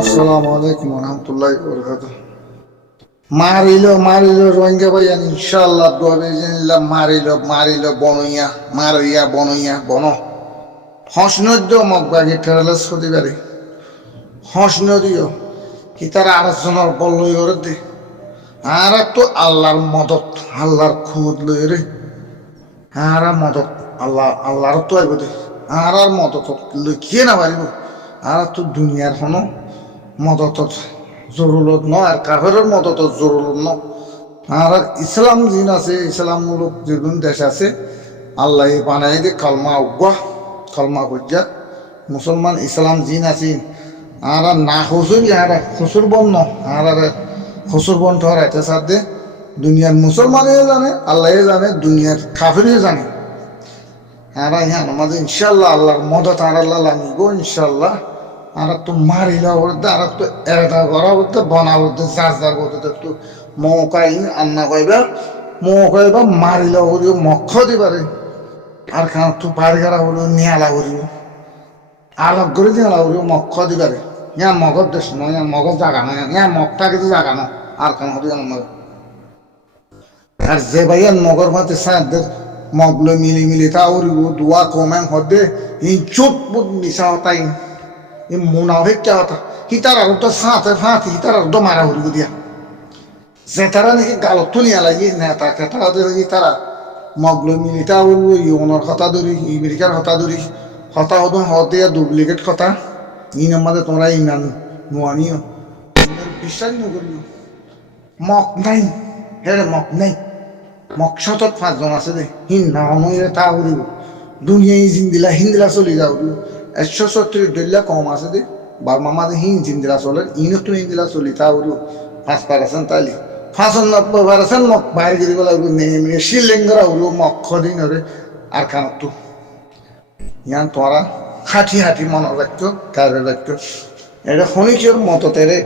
আসসালামু আলাইকুম রহমতুল্লাহ বরকাত। মারিল রোহিঙ্গা ভাইয়ান ইনশাআল্লাহ দোয়া মারিল বনইয়া মারিয়া বনইয়া বন হসনদ্য মগবাগি ঠেরালে সদি বাড়ি হসনদীয় কি তারা আরেকজনের বল লই ওরে দে আর তো আল্লাহর মদত আল্লাহর খুদ লই রে আর মদত আল্লাহর তো আইব দে আর মদত লইখিয়ে না পারিব আর তো দুনিয়ার হনো মদত জরুরত ন আর কাফেরের মদত জরুরত ন আর ইসলাম জিন আছে ইসলামমূলক যেগুলো দেশ আছে আল্লাহ বানাই দে কালমা উগ্বা কালমা কজ্জা মুসলমান ইসলাম জিন আছে আর না হুসুর আর হুসুর বন্য আর হুসুর বন ঠরাইতে সাথ দে দুনিয়ার মুসলমানে জানে আল্লাহ জানে দুনিয়ার কাফেরে জানে আর হ্যাঁ আমাদের ইনশাল্লাহ আল্লাহর মদত আর আল্লাহ লামিব ইনশাল্লাহ আর তো মারিলা বলতে আর তো এরদা করা বলতে বনা বলতে চাষদার বলতে একটু মৌকাই আন্না কইবা মারিলা হরিও মক্ষ দিবারে আর খান তো বাড়িগারা হরিও নিয়ালা হরিও আলোক করে নিয়ালা হরিও মক্ষ দিবারে ইয়া মগর দেশ নয় ইয়া মগর জাগা নয় ইয়া মগটা কিছু জাগা না আর খান হরিও মগ আর যে ভাইয়ান মগর মাতে সাঁদের মগলো মিলি তা হরিও দোয়া কমেন হদে ই চুপ বুট মিশা হতাই ই মুনাফিক কে হতা হিতার আর তো সাঁতে ফাঁতি হিতার আর তো মারা হরিও দিয়া যে তারা নাকি গালত তুলিয়া লাগি নেতা কেতা তারা মগলো মিলিতা উড়বো ইউনের হতা ধরি ইমেরিকার হতা ধরি হতা হদন হতে ডুপ্লিকেট কথা ইন আমাদের তোমরা ইমান নোয়ানিও বিশ্বাস নকরিও মক নাই হেরে মক নাই মক শতত 5 জন আছে দে হিন না হমইরে তা উড়িব দুনিয়ায় হিন্দিলা চলি যাও 170 ডলার কম আছে দে বার্মা মাঝে হিন্দিলা চলে ইনো তো হিন্দিলা চলি তা উড়িব 5% তালি 95% মক বাইরে গিয়ে গেলে নেমে শিলেঙ্গরা উড়ো মক্ষ দিন ওরে আর খানত ইয়ান তোরা হাঁটি মনে রাখতো কারে রাখতো এটা শনিচর মততেরে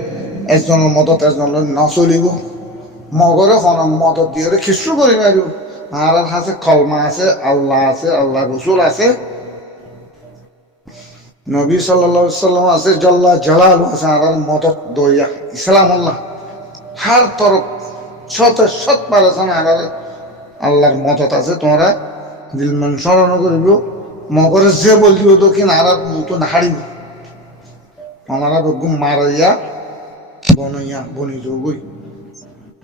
একজনের মতত একজনের নচলিব মগরে মদত দিয়ে খিস্রু করি মারিব আর আছে কলমা আছে আল্লাহ রসুল আছে নবী সাল্লাল্লাহু আলাইহি সাল্লাম আছে জল্লা জালাল আছে আর মদত দইয়া ইসলাম আল্লাহ হার তরফ শত পারেছেন আর আল্লাহর মদত আছে তোমরা দিলমান স্মরণ করিব মগরে যে বললিব তো কিনা আর মতো নাহারিব আমরা বেগুন মারাইয়া বনইয়া বনি যোগই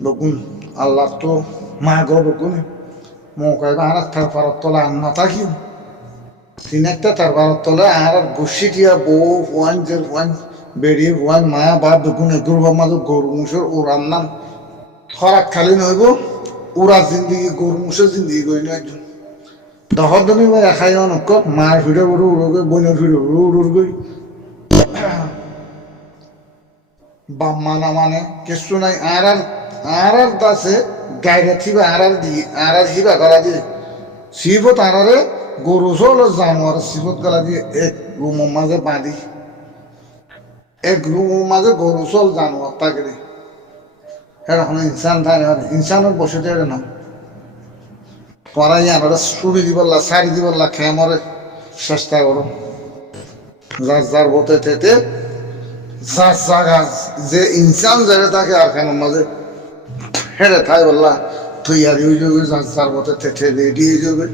বেগুন আল্লাহ তো মা গো বেগুন মৌকাইবা আর তার পারত তলা আন্না থাকিও তিন একটা তার পারত তলা আর বসি দিয়া বউ ওয়ান বেরিয়ে ওয়ান মা বা বেগুন এগুলো মাঝে গরু মুসর ওরার নাম খরাক খালি নইব উড়া জিন্দিগি গরু মুসর জিন্দিগি করি না একজন দহর দিন খাই অনক মার ভিড়ে উড়ো উড়োগৈ বইনের ভিড়ে উড়োগৈ বাম্মা না মানে কিছু নাই আর দাসে গাইরে থিবা আর হিবা গলা দিয়ে শিবত আরারে গরু চল জানোয়ার শিবত গলা দিয়ে এক রুমের মাঝে বাঁধি এক রুমের মাঝে গরু চল জানোয়ার তাকে এখন ইনসান থাকে ইনসানের বসে দেয় না তোরা আমরা ছুরি দিবল্লা শাড়ি দিবল্লা খেয়ে মরে চেষ্টা করো যার বতে তেতে যার জায়গা যে ইনসান জায়গা থাকে আর কেন মাঝে হেরে থাই বললা তুই আর হয়ে যাবে যার বতে তেতে রেডি হয়ে যাবে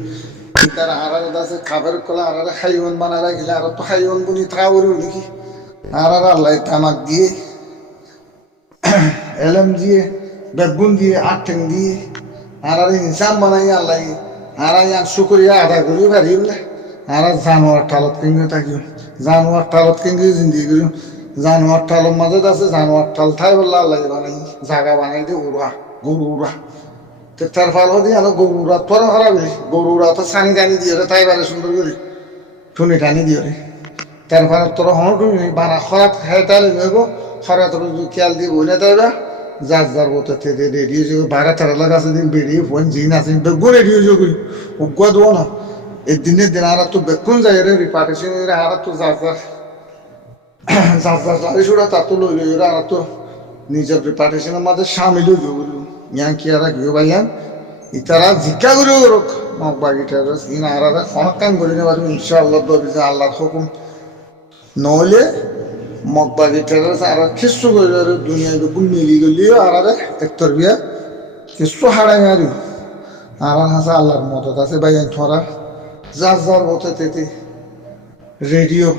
তারা আড়ালে আছে খাবার কলা আড়ালে খাইওন বানা রাখিলে আর তো খাইওন বুনি থাকবো দেখি আর আল্লাহ তামাক দিয়ে এলম দিয়ে বেগুন দিয়ে আটেন দিয়ে আর ইনসান বানাই আল্লাহ আর শুকরিয়া আদা করি পারি বলে আর জানোয়ার টালত কিনে থাকিও জানোয়ার টালত কিনে জিন্দি করি জানোয়ার টালের মাঝে আছে জানোয়ার টাল থাই বললে আল্লাহ বানাই জাগা বানাই দিয়ে গরু উড়া তো তার ফল দিয়ে আলো গরু উড়া তোরা খারাপ গরু উড়া তো ছানি টানি দিয়ে তাই বারে সুন্দর করি ঠুনি টানি দিয়ে তার ফল তোরা হন টুনি বানা খরাত খাই তাহলে নইব খরাত খেয়াল দিয়ে বইনে তাইবা যার বলতে থেকে রেডিও যোগ 12-13 আছে দিন বেরিয়ে ফোন জিন আছে বেগুন রেডিও যোগ উগ্গা দেবো না এই দিনের দিন আর তো বেগুন যায় রে রিপার্টেশন আর তো যার সুরা তা তো লই আর তো নিজের রিপার্টেশনের মাঝে সামিল হয়ে যাবো ইয়ান কি আর গিয়ে ভাইয়ান ইতারা জিজ্ঞা করে রোক মগ বাগিটা ইন আর অনেক কাম করে নেবার ইনশাআল্লাহ আল্লাহর হুকুম নইলে মগবাগি টেরাস আর কিছু করে দুনিয়া বেগুন মিলি গলিও আর একটর বিয়া কিছু হারাই মারি আর হাসা আল্লাহর মদত আছে ভাই থরা যার যার মতে তেতে রেডিও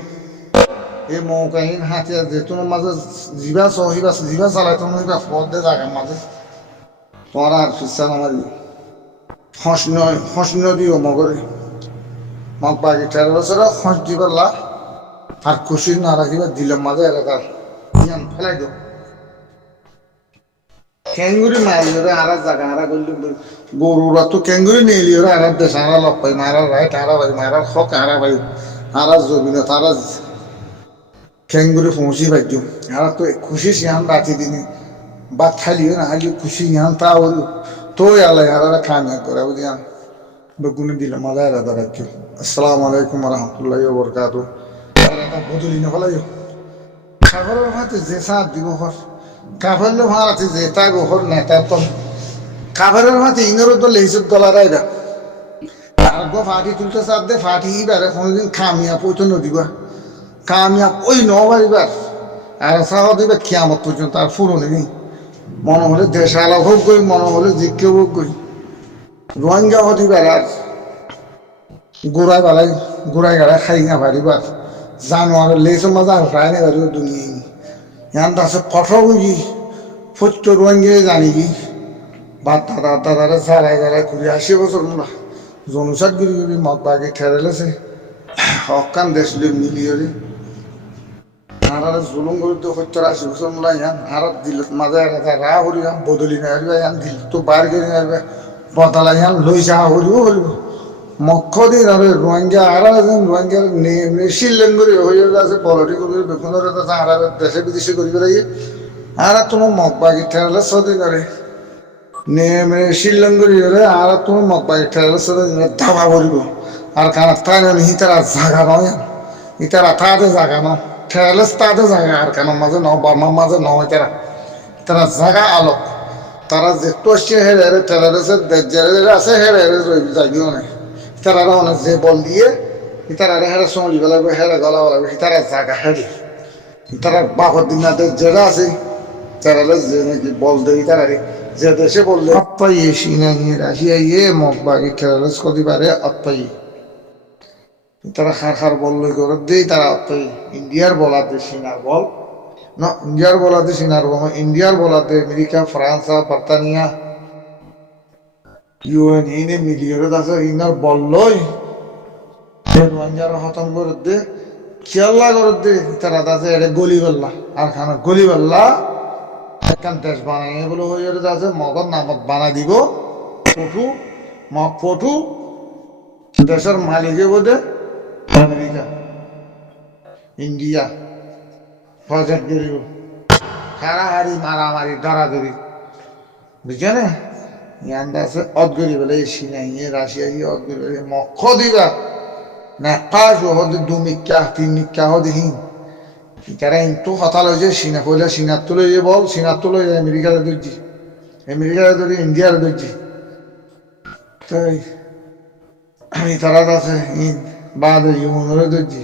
এই মৌকাহীন হাতিয়ার যেতুন মাঝে জিবা সহিবা জিবা চালাইতো নইবা ফদে জায়গার মাঝে তোমার আর ফিসান আমার হস নদীও মগরে মগবাগি টেরাসের হস দিবাল্লা আর খুশি না রাখিবা দিলাম মাঝে এলাকার ইয়ান ফেলাই দো ক্যাঙ্গুরি মারিওরে আর জায়গা আর করলি গরুরা তো ক্যাঙ্গুরি নিয়ে লিওরে আর দেশ আর লপাই মারা রাইট আর ভাই মারার হক আর ভাই আর জমিন তারা ক্যাঙ্গুরি পৌঁছি পাইছ আর তো খুশি সিয়ান রাতি দিনে বাদ খালিও না খালি খুশি ইয়ান তা হল তো আলাই আর খানা করে বুঝিয়ান বেগুনে দিলাম মাঝে আর রাখি আসসালামু আলাইকুম রহমতুল্লাহ বরকাত বদলি না ফেলাই খাবারের ভাতে যে সাত দিব ঘর কাফেরলে ভাড়াতে যে তা গোহর নেতা তো কাফেরের ভাতে ইংরেজ তো লেহিসত গলা রায়দা আর গো ফাটি তুলতে চাপ দে ফাটি বারে কোনোদিন খামিয়া পৌঁছ নদীবা কামিয়াব ওই নবারিবার আর সাহ দিবে কিয়ামত পর্যন্ত আর ফুরনে নেই মনে হলে দেশ আলা হোক গই মনে হলে জিজ্ঞে হোক গই রোহিঙ্গা হদিবার আর গোড়ায় বেলায় গোড়ায় গাড়ায় খাই না পারিবার জানোয়ারের লেসে মজা আর প্রায় নেই পারিব দুনিয়ায় ইয়ান আছে কথা বুঝি ফচ্চ রোহিঙ্গে জানি কি বা দাদারে চালাই চালাই ঘুরে 80 বছর মোলা জনুসাত গিরি গিরি মগ বাগে ঠেরেলেছে হকান দেশ মিলিয়ে আর জুলুম করে তো 70-80 বছর মোলা ইয়ান আর দিল মাঝে রা হরি বদলি না হারিবা ইয়ান দিল তো বার করে হারিবা বদলা ইয়ান লই যা হরিব হরিব মক্ষ দিন আর রোহিঙ্গা আর রোহিঙ্গার শিললেঙ্গুরি হয়ে আছে পলিটিক্যাল বেগুনের আর দেশে বিদেশে করি বেড়াই আর তোমার মগবাগি ঠেলে সদি করে নেমে শিললেঙ্গুরি হলে আর তোমার মগবাগি ঠেলে সদি ধাবা ভরিব আর কারণ তাই হিতারা জাগা নয় ইতারা তাদের জাগা ন ঠেলে তাদের জায়গা আর কেন মাঝে ন বার্মার মাঝে নয় তারা জাগা আলোক তারা যে তোষে হেরে ঠেলারেছে আছে হেরে জাগিও নেই তারা অনেক যে বল দিয়ে তারা হেরে চলি বেলাবে হেরে গলা বেলাবে তারা জাগা হেরে তারা বাপর দিনাদের যেটা আছে তারা যে নাকি বল দেয় তারা যে দেশে বললে আপ্পাই সিনা নিয়ে রাশিয়া ইয়ে মগ বাগি খেলালেস কদি পারে আপ্পাই তারা খার খার বল লই করে দেই তারা আপ্পাই ইন্ডিয়ার বলাতে সিনার বল না ইন্ডিয়ার বলাতে সিনার বল ইন্ডিয়ার বলাতে আমেরিকা ফ্রান্স ব্রিটানিয়া ইউএন ইনে মিলিয়ন আছে ইনার বললই রোহিঙ্গার খতম করে দে খেয়াল্লা করে দে তারা আছে এটা গলি বললা আর খানা গলি বললা একখান দেশ বানাই বলে হয়ে আছে মগর নামত বানাই দিব পটু মগ পটু দেশের মালিকে বোধে আমেরিকা ইন্ডিয়া প্রজেক্ট করিব হারাহারি মারামারি ধরাধরি বুঝছে না ইয়ানটা আছে অদগরি বলে সিনাই রাশিয়া গিয়ে অদগরি বলে মক্ষ দিবা না পাঁচ হদে 2 মিক্কা 3 মিক্কা হদে হিন তারা কিন্তু কথা লইছে সিনা কইলা সিনার তুলে বল সিনার তুলে আমেরিকাতে ধরছি আমেরিকাতে ধরি ইন্ডিয়াতে ধরছি তাই আমি তারা আছে ইন বাদে ইউনরে ধরছি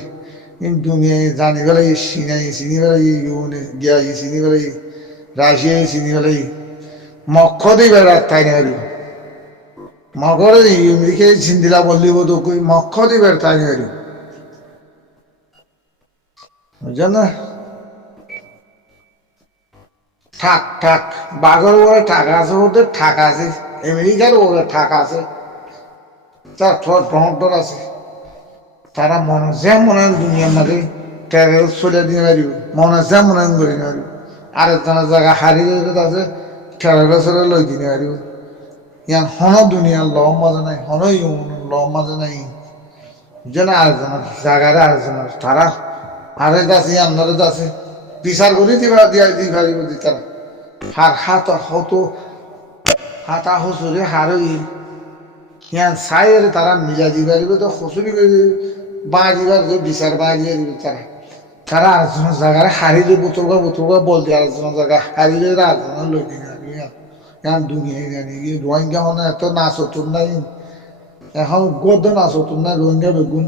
ইন দুনিয়ায় জানি বেলাই সিনাই চিনি বেলাই ইউনে গিয়া চিনি বেলাই রাশিয়ায় চিনি বেলাই মক্ষ দিবে তাই না মগরে আমেরিকায় চিন্দিলা বললিব তো কই মক্ষ দিবে তাই না বুঝছেন না ঠাক ঠাক বাঘর ওরে টাকা আছে ওদের ঠাক আছে আমেরিকার ওরে ঠাক আছে তার টর আছে তারা মনে যেমন দুনিয়ার মাঝে ট্রাভেল চলে দিতে পারিব মনে যেমন করে নিতে পারিব আরেকজনের জায়গা হারিয়ে আছে ট্রাভেল চলে লই দিতে পারিব ইয়ান হন দুনিয়ার ল মাঝে নাই হন ল মাঝে নাই যেন আরেকজনের জায়গারে আরেকজনের তারা আরেক আছে আপনাদের আছে বিচার করে দিবা দিয়া দি পারিব দি তারা হার হাত হতো হাতা হসুরে হারই ইয়ান সাইরে তারা মিলা দি পারিব তো হসুরি করে বাঁ দিবার যে বিচার বাঁ দিয়ে দিবে তারা তারা আরেকজনের জায়গায় হারিয়ে বোতলগা বল দিয়ে আরেকজনের জায়গায় হারিয়ে আরেকজনের লই দিন ইয়ান দুনিয়ায় জানি কি রোহিঙ্গা মানে এত নাচ হতুন নাই এখন গদ্য নাচ হতুন নাই রোহিঙ্গা বেগুন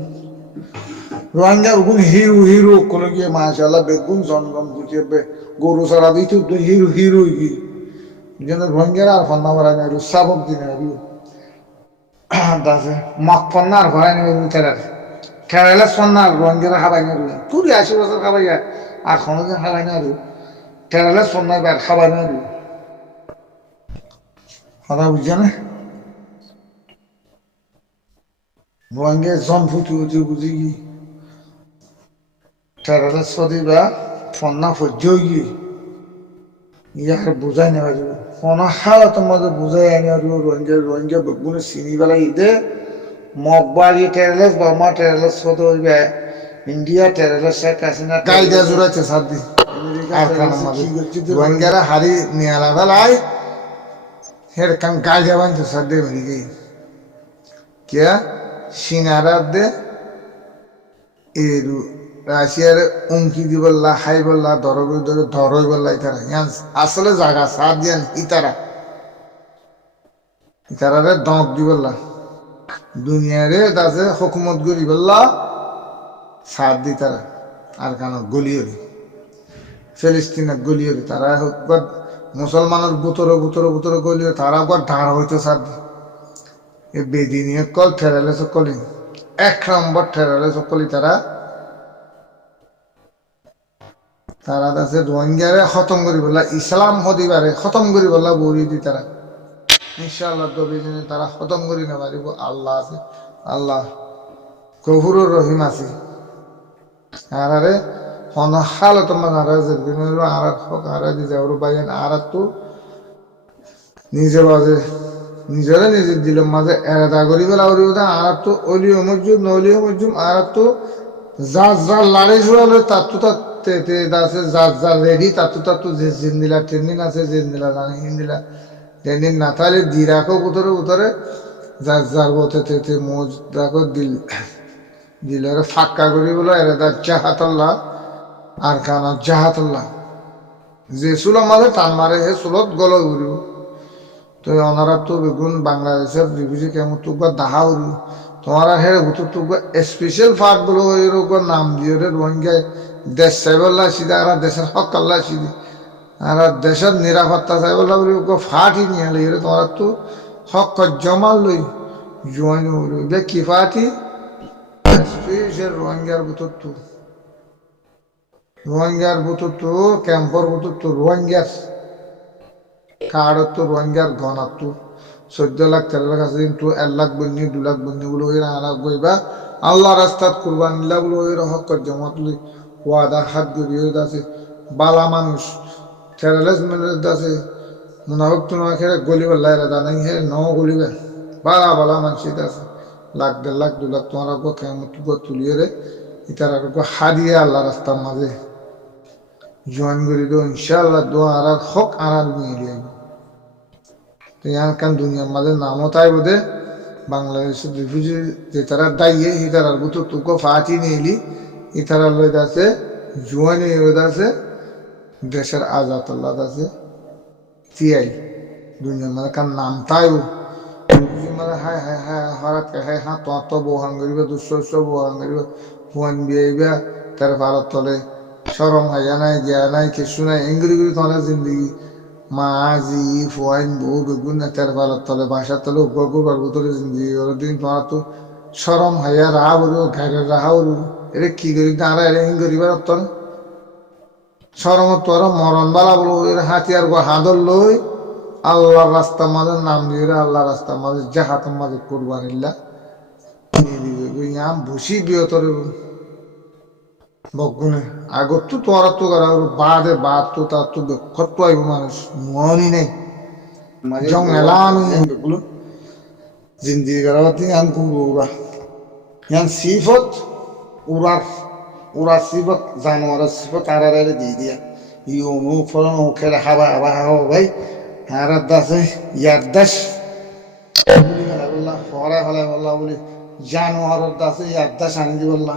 রোহিঙ্গা ওগুন হিরো হিরো কোনো গিয়ে মাশাআল্লাহ বেগুন জনগণ বুঝে গরু সারা দিত তো হিরো হিরো যেন রোহিঙ্গারা আর ফন্না ভরা নেই সাবক দিনে দাসে মক ফন্না আর ভরাই নেই তেরার খেলালে সন্না রোহিঙ্গারা খাবাই না কুড়ি 80 বছর খাবাই আর কোনোদিন খাবাই না খেলালে সন্না আর খাবাই না কথা বুঝছে না রোহিঙ্গা জন ফুটি উঠি বুঝি কি খেলালে সদি বা ফন্না সহ্য গিয়ে ইয়ার বুঝাই নেওয়া যাবে কোনো হালতের মধ্যে বুঝাই আনি আর রোহিঙ্গা বেগুনে চিনি বেলা ঈদে মকবাড়ি টেরলেস বর্মা টেরলেস সদ হইবে ইন্ডিয়া টেরলেস শেখ হাসিনা কায়দা জোড়াচ্ছে সাদি আর কানা মাঝে রোহিঙ্গারা হারি নিয়ালা বেলায় হের কান কায়দা বানছে সাদে মেরিকে কে সিনারার দে এরু রাশিয়ার উমকি দিবল্লা হাই বললা ধরবই ধরে ধরই বললা ইতারা ইয়ান আসলে জায়গা সার দিয়ান ইতারারে দঁক দিবল্লা দুনিয়ারে দাসে হুকুমত গরি বললা সার দি তারা আর কেন গলিয়রি ফিলিস্তিনের গলিয়রি তারা মুসলমানের বুতরে গলিয়রি তারা একবার ঢাড় হইতো সার দি এ বেদিনীয় কল ঠেরালে সকলি 1 নম্বর ঠেরালে সকলি তারা আছে রোহিঙ্গারে খতম করি বললা ইসলাম হদিবারে খতম করি বললা বলি দি তারা ইনশাআল্লাহ দবে দিনে তারা খতম করি না পারিব আল্লাহ আছে আল্লাহ গফুরুর রহিম আছে আরে হন হালত মারাজ দিন আর হক আর দি যাওর বাইন আর তো নিজে বাজে নিজে দিল মাঝে এরাদা করি বলা ওরিদা আর তো অলিও মজুম নলিও মজুম আর তো যা লাড়ি জুড়ালে তাতু তে দাসে যা রেডি তাতু যে জিন্দিলা ট্রেনিং আছে জিন্দিলা জানি হিন্দিলা ট্রেনিং না তাহলে দিরাকো উতরে যার বতে তে মোজ রাখো দিলের ফাক্কা করি বলো এরাদা জাহাতাল্লাহ আর কানা জাহাতাল্লাহ যে সুলো মাঝে টান মারে হে সুলত গল উড়িব তো ওনারা তো বেগুন বাংলাদেশের রিভিউজি কেমন তুকবা দাহা উড়িব তোমার হেরে ভুতুর তুকবা স্পেশাল ফার্ট বলো এরকম নাম দিয়ে রে রোহিঙ্গা দেশ চাইবল্লা সিধা আর দেশের হক আল্লাহ সিধি আর দেশের নিরাপত্তা চাইবল্লা বলি ফাটি নিয়ে এলে এর তোমার তো হক জমাল লই জয়েন বে কি ফাটি স্পেশাল রোহিঙ্গার বুতুর তো ক্যাম্পর বুতুর তো রোহিঙ্গার কার্ডত তো রোহিঙ্গার ঘনাত তো 14 লাখ 13 লাখ আছে কিন্তু 1 লাখ বন্যি 2 লাখ বন্যি বলে ওই আনা গইবা আল্লাহ রাস্তাত কুরবানিল্লাহ বলে ওই হক জমাত লই ওয়াদা হাত গড়িয়ে আছে বালা মানুষ টেরলেস মেনের আছে মুনাফিক তো না খেলে গলিব লাইরা দানাই হে ন গলিবে বালা মানুষ আছে লাখ 1.5 লাখ 2 লাখ তোমার গো কেমন তুলিয়ে রে ইতার আর গো হারিয়ে আল্লাহ রাস্তার মাঝে জয়েন করি দো ইনশাআল্লাহ দোয়া আর হক আর মিলিয়ে তো ইয়ান কান দুনিয়ার মাঝে নামও তাই বোধে বাংলাদেশের রিফিউজি যে তারা দাইয়ে হি তারা বুতো তুকো ফাটি নিলি ই তারা লই আছে জোয়ান লই আছে দেশের আজাদ আল্লাহ আছে টিআই দুনিয়ার মাঝে কান নাম তাইও মানে হায় হঠাৎ হায় হ্যাঁ তত বহান করিবে দুঃশস্য বহান করিবে ফোন বিয়াইবা তার ভারত তলে সরম হাইয়া নাই গিয়া নাই কিছু নাই এঙ্গুরি তোমার জিন্দগি মাঝি ফোয়াইন বউ বেগুন তার ভারত তলে বাসার তলে গর্বার ভিতরে জিন্দগি দিন তোমার তো সরম হাইয়া রাহা বলব ঘাড়ে রাহা বলব এটা কি করি দাঁড়া এটা হিং করিবার তলে সরম তোর মরণ বালা বলবো হাতিয়ার গো হাদর লই আল্লাহর রাস্তার মাঝে নাম দিয়ে আল্লাহর রাস্তার মাঝে জাহাতের মাঝে কুরবানিল্লাহ ভুসি বিয়তর বগুনে আগত তো তোমার তো করা বাদে বাদ তো তার তো কত আইব মানুষ মনই নেই জং এলানো এগুলো জিন্দিগি করাতে আন কুরা ইয়ান সিফত উড়ার সিফত জানোয়ারের সিফত আর দিয়ে দিয়া ইউনু ফলন খেলে হাবা ভাই আর দাসে ইয়ার দাস হরাই হলাই বললা বলি জানোয়ারের দাসে ইয়ার দাস আনি দি বললা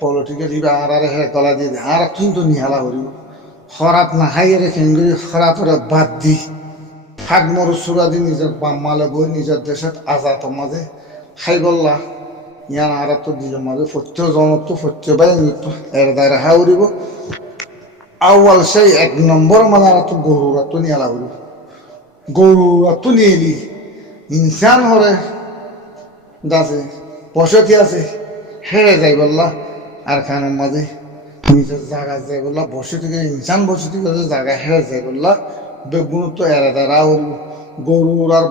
পলিটিকে দিবা আর হে কলা দিয়ে আর কিন্তু নিহালা করিব খরাত না হাই রে ফেঙ্গুরি খরাতরে বাদ দি ফাগ মরু সুরা দি নিজের বাম্মালে বই নিজের দেশত আজাদ মাঝে খাই বললা ইয়ান আর তো দিলে মাঝে ফত্য জনত ফত্য বাই এর দ্বারা হাউরিব আউয়াল সেই এক নম্বর মানে আর তো গরুরা তো নিয়ে লাউরিব গরুরা তো নিয়ে এলি ইনসান হরে দাসে বসতি আছে হেরে যাই বললা আর খানের মাঝে নিজের জায়গা যাই বললা বসতি ইনসান বসতি করে জায়গা হেরে যাই বললা বেগুন তো এরা দ্বারা গরুর আর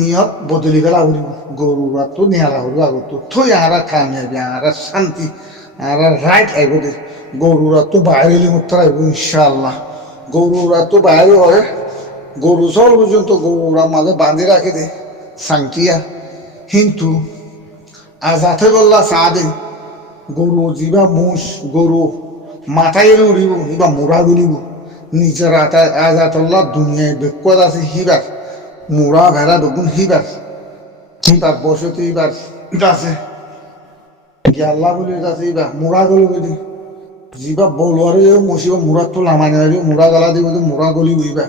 নিয়ত বদলি ফেলা হরিব গরুরা তো নিয়ালা হরিব আগত থই আহারা কামিয়াবি আহারা শান্তি আহারা রাইট আইব দে গরুরা তো বাইরে মতো আইব ইনশাআল্লাহ গরুরা তো বাইরে হয় গরু চল পর্যন্ত গরুরা মাঝে বাঁধে রাখে দে শান্তিয়া কিন্তু আজাতে বললা চা দে গরু যিবা মুষ গরু মাথায় উড়িব ইবা মোড়া গুলিব নিজের আজাতল্লাহ দুনিয়ায় বেকত আছে হিবার মোড়া ভেড়া বেগুন হিবার হিবার বসতি এবার আছে আল্লাহ বলি আছে এবার মোড়া গলি বুঝি যিবা বলুয়ারে মসিবা মোড়া তো লামাই নাড়ি মোড়া গলা দিব মোড়া গলি বুঝিবা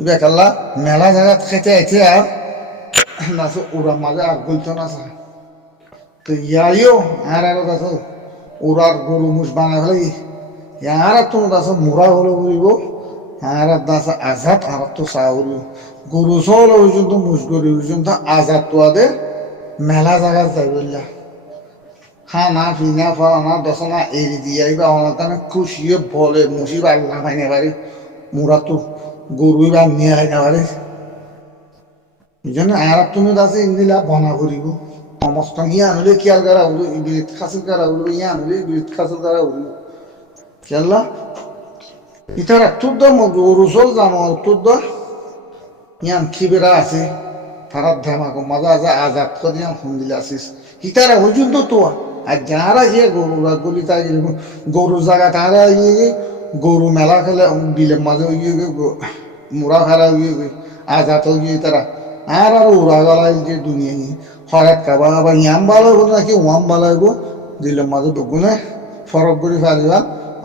এবার কাল্লা মেলা জায়গাত খেতে আইছে আর নাচো ওরা মাঝে আর গলতো না তো ইয়াইও আর আছে ওরার গরু মুষ বানাই ফেলাই আর তো দাস মোড়া হলো বলিব আর দাস আজাদ আর তো চাউল গরু চল পর্যন্ত মুষ গরু পর্যন্ত আজাদ তো আদের মেলা জায়গা যাই বললা খানা ফিনা ফলানা দশনা এড়ি দিয়ে আইবা আমার কারণে খুশিয়ে বলে মুসি বাড়লা ভাইনে পারে মোড়া তো গরু বা নিয়ে আইনা পারে এই জন্য আর তুমি দাসে ইন্দিলা বনা করিব সমস্ত ইয়ে আনলে খেয়াল করা হলো ইবিলিত খাসিল করা হলো ইয়ে আনলে ইবিলিত খাসিল করা হলো খেয়াল্লা ইতারা তোর গরু চল জানোয়ার তোর ইয়ান খিবেরা আছে তারা ধামাকো মজা আছে আজাদ করে ইয়ান ফোন দিলে আসিস ইতারা পর্যন্ত তো আর যারা গিয়ে গরুরা গলি তা গরু জায়গা তারা ইয়ে গরু মেলা খেলে বিলের মাঝে ইয়ে মোড়া ফেলা ইয়ে আজাদ গিয়ে তারা আর ওরা গলায় যে দুনিয়া নিয়ে হরাত খাবা আবার ইয়াম ভালো হইব নাকি ওয়াম ভালো হইব দিলের মাঝে বেগুনে ফরক করে ফেলিবা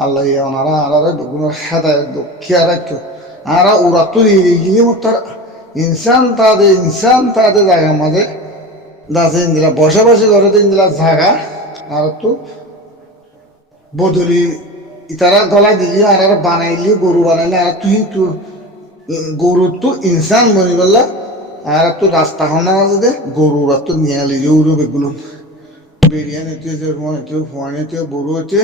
আল্লাহ ওনারা আর বেগুনের হেদায় খেয়া রাখতো আর ওরা তো গিয়ে তার ইনসান তাদের জায়গার মাঝে দাসে ইন্দিলা বসে করে ইন্দিলা জায়গা আর তো বদলি ইতারা গলায় দিলি আর বানাইলি গরু বানাইলি আর তুই তো গরু তো ইনসান বনি বললা আর তো রাস্তা হনা আছে দে গরুরা তো নিয়ে এলি গরু বেগুলো বিরিয়ানি ফোয়ানিতে বড়ু হচ্ছে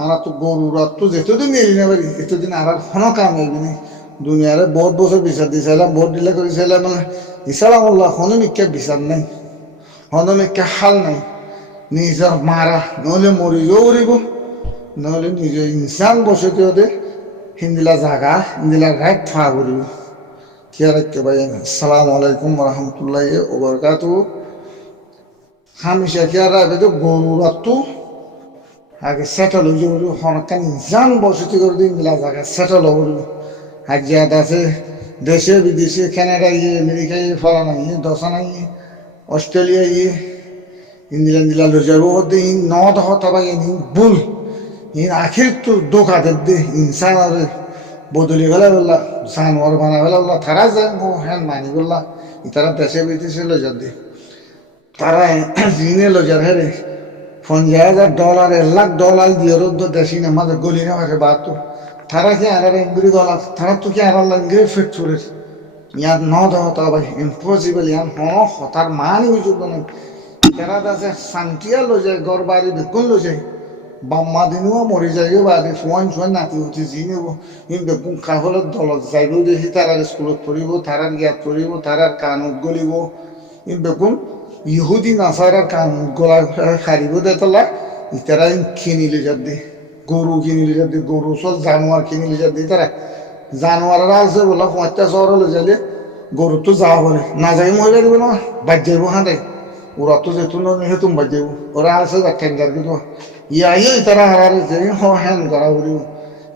আর তো গরুরা তো যেতদিন নিয়ে এলি না পারি এতদিন আর কোনো কাম হইবি না দুনিয়ারে বহুত বছর বিচার দিয়েছিলাম ভোট দিলে করেছিলাম মানে ইসালাম আল্লাহ হনমিকা বিচার নাই হনমিকা হাল নাই নিজের মারা নহলে মরিলেও উড়িব নহলে নিজের ইনসান বসতি ওদের হিন্দিলা জাগা হিন্দিলা রাইট ফা করিব খেয়াল রাখতে পারি আসসালামু আলাইকুম রহমতুল্লাহ ওবরকাত হামিশা খেয়াল রাখবে তো গরুরা তো আগে সেটেল হয়ে যাবো হনকান ইনসান বসতি করে দিন হিন্দিলা জাগা সেটেল হবো হাজিয়াত আছে দেশে বিদেশে কানাডা ইয়ে আমেরিকা ইয়ে ফলানা ইয়ে দশানা ইয়ে অস্ট্রেলিয়া ইয়ে ইন্দিলা লো যাবো ওদের ইন নদ হতা বা ইন বুল ইন আখির তো দোকা দে ইনসান আর বদলি গেলে বললা জানোয়ার বানা গেলে বললা তারা যায় হ্যান মানি বললা তারা দেশে বিদেশে লো যার দে তারা জিনে লো যার হ্যাঁ রে $50,000 $1,00,000 দিয়ে রোদ দেশি না মাঝে গলি না মাঝে বাহাত্তর তারা কি আর ইংরেজি দলা তারা তো কি আর ইংরেজি ফিট করে ইয়ার ন হতা ভাই ইম্পসিবল ইয়ার হতার মানি বুঝুক না তারা দাসে শান্তিয়া লো যায় গড় বাড়ি বেগুন লো যায় বাম্মা দিনও মরি যাইব বাড়ি ফোন নাতি উঠি যি নেব ই বেগুন খাবলৈ দলত যাইব দেখি তারার স্কুলত পড়িব তারার ইয়াত পড়িব তারার কাণত গলিব ই বেগুন ইহুদি নাচারার কাণ গলা হারিব দে তোলা ইতারা কিনিলে যার দে গরু কিনিলে যাতে গরু চল জানোয়ার কিনিলে যাতে তারা জানোয়াররা আছে বলা 50 লো যাইলে গরু তো যাওয়া বলে না যাই মহিলা দিব না বাদ যাইব হাঁটাই ওরা তো যেত না হেতুম বাদ যাইব ওরা আছে টেন্ডার কিন্তু ইয়াই তারা হারারে যে হ্যান করা করিব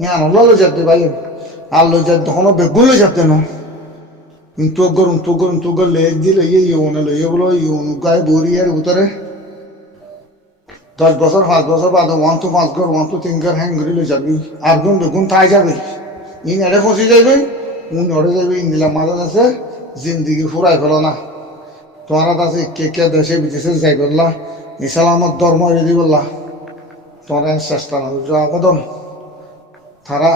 ইয়া নলো যাতে ভাই আল্লো যাতে তখন বেগুন লো যাতে না কিন্তু গরম লেজ দিলে ইয়ে লইয়ে বলো ইউন গায়ে বড়ি আর উতরে 10 বছর 5 বছর বাদে 1 to 5 ঘর 1 to 3 ঘর হ্যাং করে যাবি আর বেগুন তাই যাবে ইন এড়ে ফসি যাবে উন ওড়ে যাবে ইন্দিলা মাদা আছে জিন্দিগি ফুরাই ফেলো না তোরা আছে কে কে দেশে বিদেশে যাই বললা ইসলামত ধর্ম এড়ি বললা তোরা চেষ্টা না আবেদন তারা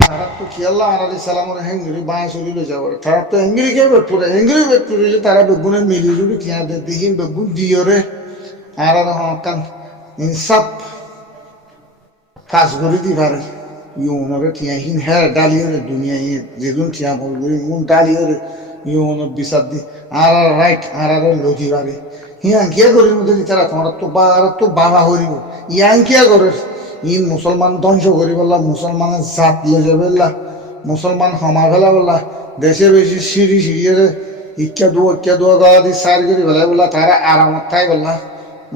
তারা তো কি আল্লাহ আর ইসলামের হেঙ্গুরি বাঁ চলি লই যাব তারা তো হেঙ্গুরি কে বেপুরে হেঙ্গুরি বেপুরে তারা বেগুনে মিলি জুলি টিয়া দে দিহিন বেগুন দিয়রে আর কান ইনসাফ কাজ করে দি পারে ইউনরে টিয়া হিন হ্যাঁ ডালিয়রে দুনিয়া যেদিন টিয়া বলবি ইউন ডালিয়রে ইউনের বিচার দি আর রাইট আর লদি পারে হিয়ান কিয়া করিব যদি তারা তোমার তো বাবা হরিব ইয়ান কিয়া করে ইন মুসলমান ধ্বংস করি বললা মুসলমানের জাত লই যাবে মুসলমান হমা ফেলা বললা দেশে বেশি সিঁড়ি সিঁড়িয়ে ইক্কা দুয়া গাওয়া দি সার করি বেলা বললা তারা আরামত তাই বললা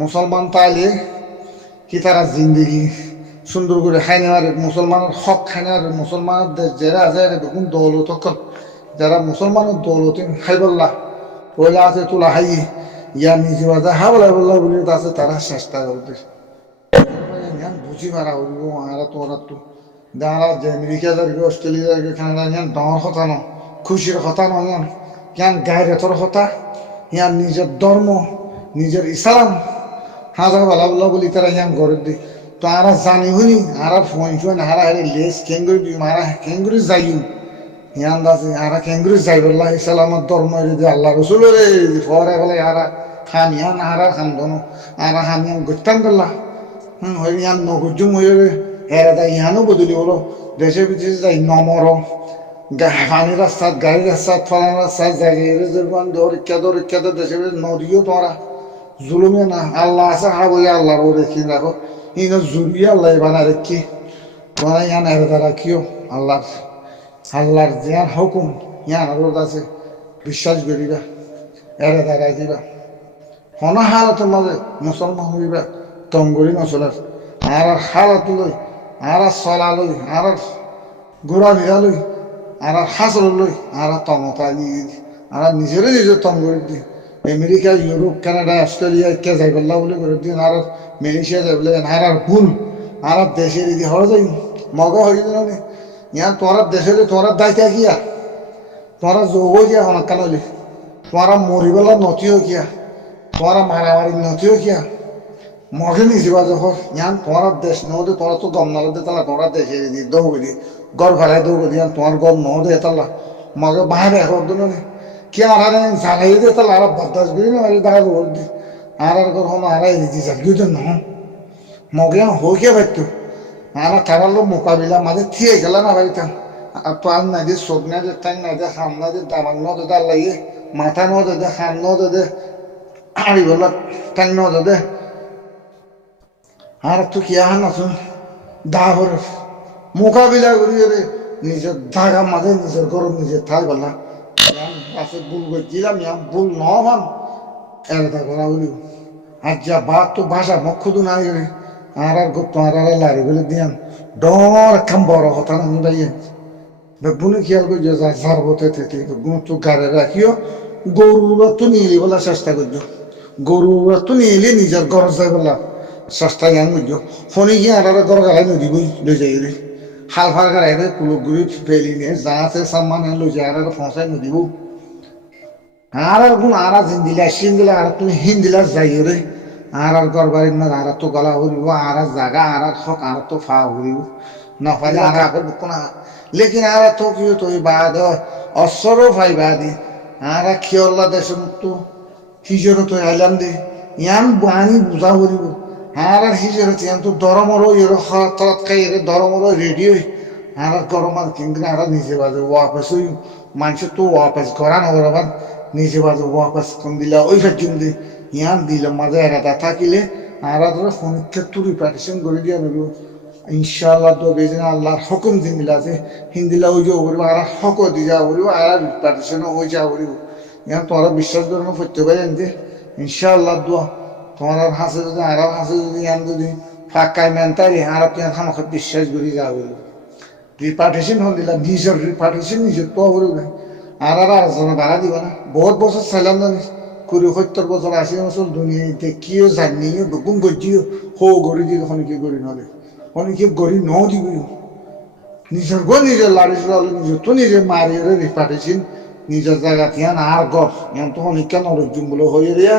মুসলমান তাইলে কি তারা জিন্দগি সুন্দর করে খাই নেওয়ার মুসলমানের হক খাই নেওয়ার মুসলমানের দেশ যারা আছে দেখুন দৌলত যারা মুসলমানের দৌলত খাই বললা পয়লা আছে তোলা হাই ইয়া নিজে বাজা হা বলা বলি আছে তারা চেষ্টা করতে বুঝি পারা হইব আর তোরা তো যারা যে আমেরিকা যাবে অস্ট্রেলিয়া যাবে কানাডা ইয়ান ডর কথা ন খুশির কথা নয় ইয়ান গায়রেতর কথা ইয়ান নিজের ধর্ম নিজের ইসলাম হাজার বেলা বলা বলি তারা ইয়ান গড়ে দি তো আর জানি হইনি আর ফোন ফোন আর লেস কেঙ্গুরি দিম আর কেঙ্গুরি যাইম ইয়ান দাসে আর কেঙ্গুরি যাই বললা ইসলামের ধর্ম যদি আল্লাহ রসুলের ফরে বলে আর খান ইয়ান আর খান দন আর খান ইয়ান গত্তান বললা হয়ে ইয়ান নগুজুম হয়ে হেরা ইহানো বদলি হলো দেশে বিদেশে যাই নমর পানির রাস্তা গাড়ির রাস্তা ফলান রাস্তা জায়গায় দরিক্ষা দেশে নদীও তোরা জুলুমে না আল্লাহ আছে হাবো আল্লাহর ও রেখি রাখো ইনো জুলিয়ে আল্লাহ বানা রেখি তোরা ইয়ান এরা রাখিও আল্লাহর জিয়ান হুকুম ইয়ান রোদ আছে বিশ্বাস করিবা এরা রাখিবা হনা হালতের মাঝে মুসলমান হইবা তঙ্গরি নচলার আর হালাত লই আর চলা লই আর ঘোরা ভিড়া লই আর হাসল লই আর তমতা আর নিজের তঙ্গরি দি আমেরিকা ইউরোপ কানাডা অস্ট্রেলিয়া কে যাই বললা বলে করে দিন আর মালয়েশিয়া যাই বলে আর ভুল আর দেশের দিদি হওয়া যাই মগ হয়ে গেল ইয়ার তোরা দেশের তোরা দায়িত্ব কিয়া তোরা যোগ গিয়া হনকান হলি তোরা মরিবেলা নথিও কিয়া তোরা মারামারি নথিও কিয়া মগে নিজেবা যখন ইয়ান তোমার দেশ নদে তোরা তো গম নালে তালা তোরা দেশে দি দৌড়ি গড় ফেলাই দৌড়ি দিয়ান তোমার গম নদে তালা মগে বাইরে এখন দিন কি আর জ্বালাই দে তালা আর বদাস করি না দেখা দৌড় দি আর কখন আর এদিকে জাগিও তো নহ মগে হোকে পাইতো আর তারা লোক মোকাবিলা মাঝে থিয়ে গেল না বাড়িতাম আর তো আর নাই যে চোখ নাই যে টাইম নাই যে খাম নাই যে দামান নদে তার লাগে মাথা নদে দে খাম নদে দে আড়ি বলা টাইম নদে দে আর তো কি আহান আছো দাবর মোকাবিলা করি নিজের ধাগা মাঝে নিজের গরম নিজের থাই বলা আছে ভুল করছিলাম ভুল নন এটা করা বলি আর যা বাদ তো ভাষা মক্ষুদু নাই গেলে আর তোমার লারি বলে দিয়ান ডর খাম বড় কথা আমি বাইয়ে বেগুনে খেয়াল করি যা ঝাড়বতে থেকে বেগুন তো গাড়ি রাখিও গরুরা তো নিয়ে বলা চেষ্টা করছো গরুরা তো নিয়ে নিজের ঘর যাই বলা চেষ্টা জ্ঞান করছো ফোনে গিয়ে আর ঘর গাড়াই নদী বই লই যাই রে হাল ফাল গাড়াই রে কুলুগুড়ি ফেলি নিয়ে যা আছে সামান লই যায় আর ফসাই নদীব আর গুণ আর জিন্দিলা সিন্দিলা আর তুমি হিন্দিলা যাই রে আর ঘর বাড়ির না আর তো গলা হরিব আর জাগা আর হক আর তো ফা হরিব না ফাইলে আর আগর বুক না লেকিন আর তো কি তো বাদ অসরও ফাই বাদি আর খেয়ল্লা দেশে মুক্ত হিজর তো আইলাম দে ইয়ান বানি বুঝা হরিব আর হিজর ইয়ান তো দরমরো এর হাত খাই এর দরমরো রেডি আর গরম আর কিংগ্রে আর নিজে বাজে ওয়াপাস ওই মানুষ তো ওয়াপাস করা না আবার নিজে বাজে ওয়াপাস কম দিলা ওই ফেকিন দে ইয়ান দিল মাঝে এরাটা থাকিলে আর ফোন ক্ষেত্রে রিপার্টিশন করে দিয়া নেব ইনশাআল্লাহ তো বেজে আল্লাহর হুকুম দিলা আছে হিন্দিলা ওই যাও করিব আর হক দি যাও করিব আর রিপার্টিশনও হয়ে যাও করিব ইয়ান তোরা বিশ্বাস করবো করতে পারেন যে ইনশাআল্লাহ দোয়া তোমার হাসে যদি আর হাসে যদি ইয়ান যদি ফাঁকাই মেনতারি আর আপনি আমাকে বিশ্বাস করি যাও করিব রিপার্টিশন হল দিলা নিজের রিপার্টিশন নিজের তো করিব আর ভাড়া দিব না বহুত বছর চাইলাম জানিস 70 বছর 80 বছর দুনিয়ায় দেখিও জানিও বেগুন গজিও হো গড়ি দিয়ে কি গড়ি নলে অনেকে গড়ি ন দিব নিজের গো নিজের লাড়ি চলালো নিজের তো নিজে মারিয়ে রিপার্টিশন নিজের জায়গা ইয়ান আর গর ইয়ান তো অনেকটা নরজুম বলে হয়ে রিয়া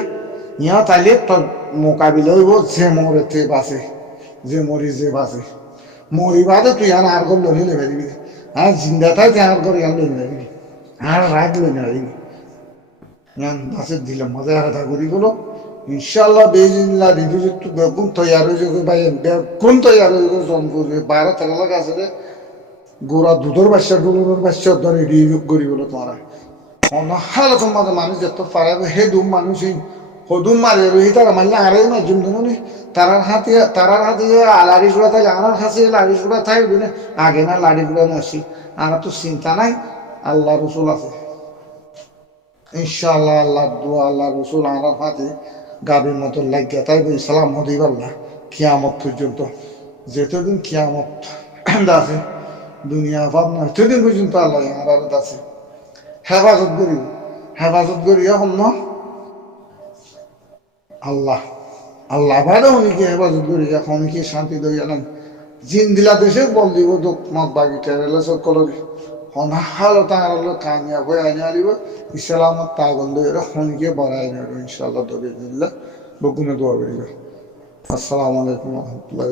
ইয়া তাইলে তোর মোকাবিলা হইব যে মরেতে বাঁচে যে মরি যে বাঁচে মরি বাদে তুই ইয়ান আর গর লড়ি লেবে দিবি আর জিন্দা থাই তুই আর গর ইয়ান লড়ি নেবি আর রাগ লড়ি নেবি ইয়ান বাঁচে দিলাম মজা আলাদা করি গেলো ইনশাল্লাহ বেজিল্লা রিভিউ একটু বেগুন তৈয়ার হয়ে যাবে ভাই বেগুন তৈয়ার হয়ে যাবে জন করবে 12-13 লাখ আছে রে গোড়া দুধের বাচ্চা ডুলোর বাচ্চা ধরে রিভিউ করি বলো তোমার অনহালে তোমাদের মানুষ যত পারে হে দুম মানুষই হদুম মারে রহি তারা মারলে আরে না জুমদুনি তারার হাতে লাড়ি গুড়া থাকে আমার হাতে লাড়ি গুড়া থাকে আগে না লাড়ি গুড়া আসি আমার তো চিন্তা নাই আল্লাহ রসুল আছে ইনশাআল্লাহ আল্লাহ দোয়া আল্লাহ রসুল আমার হাতে গাভীর মতো লাগিয়া তাই বলি সালাম হদিব আল্লাহ কিয়ামত পর্যন্ত যেতদিন কিয়ামত আছে দুনিয়া ভাব না সেদিন পর্যন্ত আল্লাহ আমার আছে হেফাজত করি এখন ন আল্লাহ আল্লাহ ভালো উনিকে হেফাজত করি এখন কি শান্তি দইয়া নেন জিন দিলা দেশে বল দিব তো মত বাগি টেরেলে সব কলবি হনাহালো তাঁর কামিয়াব হয়ে আইনে আলিব ইসলামত পাগল দইয়া খনিকে বড়াই নেব ইনশাআল্লাহ দবে দিল্লা বকুনে দোয়া করিবে আসসালামু আলাইকুম রহমতুল্লাহ